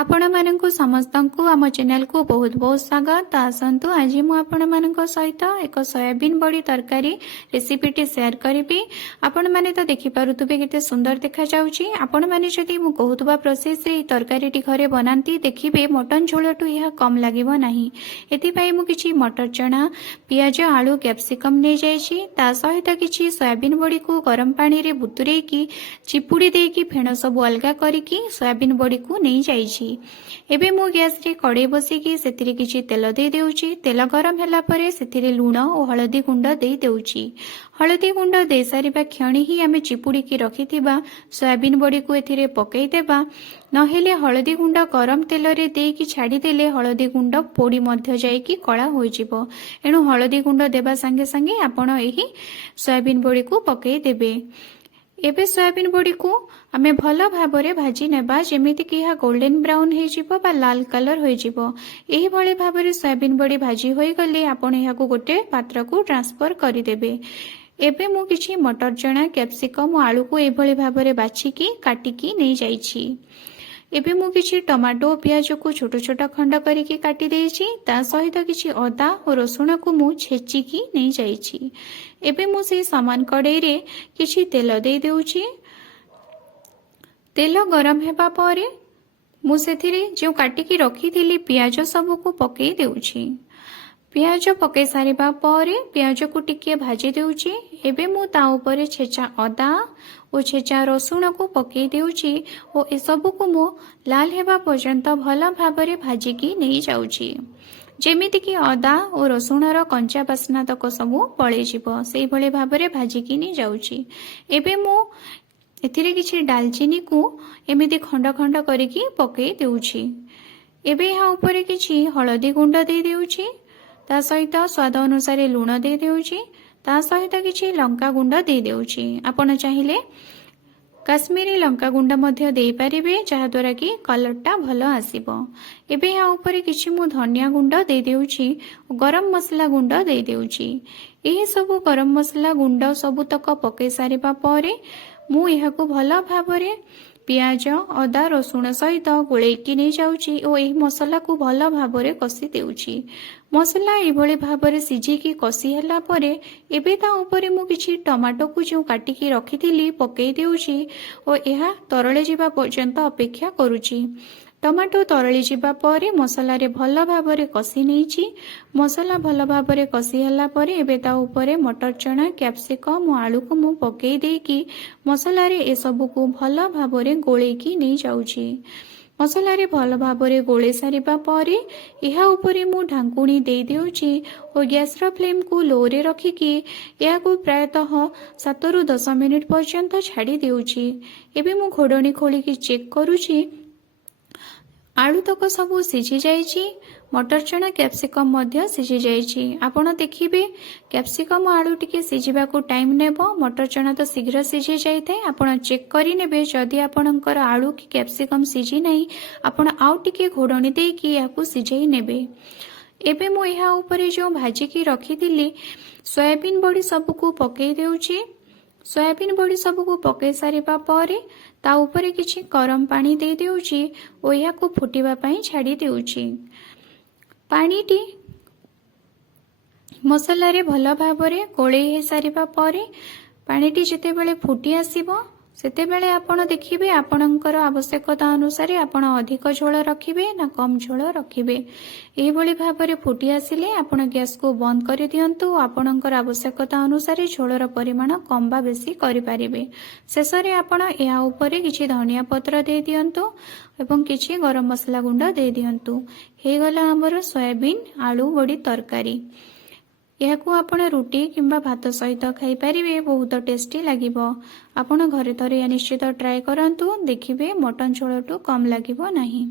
आपण मानक समस्त को आम चैनल को बहुत बहुत स्वागत। आसतु आज मु आपण मानक सहित एक सोयाबीन बड़ी तरकारी रेसिपीटी शेयर करी। आपण माने तो देखि पारुथबे केते सुंदर देखा जाउची। आपण माने जदि मु कहूतबा प्रोसेस रे तरकारीटी घरे बनांती देखिबे मटन झोलटू यह कम लागिबो नाही। एति पई मु किछि मटर चना पियाज आलू कैप्सिकम नै जायछि। ता सहित किछि सोयाबीन बड़ी को गरम पानी रे बुतुरे की चिपुड़ी दे की फेण सब अलगा करी की सोयाबीन बड़ी को नै जायछि। एबे मु गैस रे कड़े बसिकी सेतिरे किछि तेल दे देउछि। तेल गरम होला परे सेतिरे लूण और हळदी गुंड दे देउछि। हळदी गुंड दे सारिबा क्षणी ही आमे चिपुड़ी की रखिथिबा सोयाबीन बड़ी को एथिरे पकई देबा। नहेले हळदी गुंड गरम तेल रे दे की छाडी देले हळदी गुंड पोड़ी मध्य जाय की कळा होई जिवो। एनु हळदी गुंड देबा संगे संगे आपण एही सोयाबीन बड़ी को पकई देबे। एबे सोयाबीन बड़ी को आमे भल भाबरे भाजी नेबा जेमिति कि यह गोल्डन ब्राउन हे जिवो बा लाल कलर होई जिवो। एही भली भाबरे सोयाबीन बड़ी भाजी होई गले आपण एहा को गोटे पात्र को ट्रांसफर करि देबे। एबे मु किछि मटर चना कैप्सिकम और आलू को एभली भाबरे बाछि की काटी की नै जाइछि। एबे मु किछि टमाटो प्याज को छोट छोट खंड करिके काटी देइछि। ता सहित किछि अदा और रसुण को मु छेची की नै जाइछि। एबे मु से समान कड़ाई रे किछि तेल दे देउछि। तेल गरम हेबा परे मु सेथिरे जो काटी की रखिथिली प्याज सब को पकई देउछि। प्याज पकई सारिबा परे प्याज को टिके भाजी देउछि। एबे मु ता ऊपर छेचा अदा और छेचा रसुण को पकई देउछि और ए सब को मु लाल हेबा पर्यंत भल भाबरे भाजी की नै जाउछि। जेमिति कि अदा और रसुण रो कंचा बास्ना तक सब पळै जिवो सेही भले भाबरे भाजी की नै जाउछि। एबे मु एथिरे किछि दालचीनी को एमिति खंड खंड करिकी पकई देउछि। एबे या ऊपर किछि हळदी गुंड दे देउछि। ता सहित स्वाद अनुसार लूण दे देउछि। ता सहित किछि लंका गुंड दे देउछि। आपण चाहिले काश्मीरी लंका गुंड मध्य दे पारिबे जहा द्वारा कि कलरटा भलो आसीबो। एबे या ऊपर किछि मु धनिया गुंड दे देउछि। गरम मसला गुंड दे देउछि। एही सब गरम मसला गुंड सब तक पकई सारिबा परे मु एहाको भल भाबरे पियाज अदा रसुण सहित गोळेकी नै जाउछि और एही मसला को भल भाबरे कसी देउछि। मसला एभली भाबरे सिझी की कसी हला परे एबे ता ऊपर मु किछि टमाटो को जो काटी की रखिथिली पकई देउछि और एहा तरळे जिबा पर्यंत अपेक्षा करूछि। टमाटो तरळी जिबा परे मसला रे भल भाबरे कसी नैछि। मसला भल भाबरे कसी हला परे एबे ता ऊपर मटर चना कैप्सिकम और आलू को मु पकई दे की मसला रे ए सब को भल भाबरे गोळे की नै जाउछि। मसला रे भल भाबरे गोळे सारिबा परे एहा ऊपर मु ढांकुणी दे देउछि और गैस रो फ्लेम को लो रे रखी की या को प्रायतः 7 रु 10 मिनिट पर्यंत छाडी देउछि। एबे मु घोडणी खोली की चेक करूछि। आलू तक सब सिझी जाइछि। मटर चना कैप्सिकम मध्य सिझी जाइछि। आपण देखिबे कैप्सिकम आलू टिके सिझिबा को टाइम नेबो। मटर चना तो शीघ्र सिझी जाइथे। आपण चेक करि नेबे जदि आपणकर आलू की कैप्सिकम सिझी नै आपण आउ टिके घोडणी दे की याकू सिझेई नेबे। एबे मु एहा ऊपर जो भाजी की रखिथिली सोयाबीन बड़ी सब को पकई देउछि। सोयाबीन बड़ी सब को पकई सारिबा परे ता ऊपर किछि गरम पानी दे देउछि और या को फुटिबा पई छाडी देउछि। पानीटी मसला रे भल भाबरे गोळे हे सारिबा परे पानीटी जेते बेले फुटी आसीबो सेते बेले आपण देखिबे आपणकर आवश्यकता अनुसार आपण अधिक झोल रखिबे ना कम झोल रखिबे। एही भली भाबरे फुटी आसिले आपण गैस को बंद करि दियंतु। आपणकर आवश्यकता अनुसार झोलर परिमाण कम बा बेसी करि पारिबे। शेषरे आपण एहा ऊपर किछि धनिया पत्र दे दियंतु एवं किछि गरम मसला गुंड दे दियंतु। हे गला हमर सोयाबीन आलू बड़ी तरकारी। याकू आपण रुटी किंबा भात सहित खाई पारिबे। बहुत टेस्टी लागिबो। आपण घरे थरे निश्चित ट्राई करंतु देखिबे मटन झोलटू कम लागिबो नाही।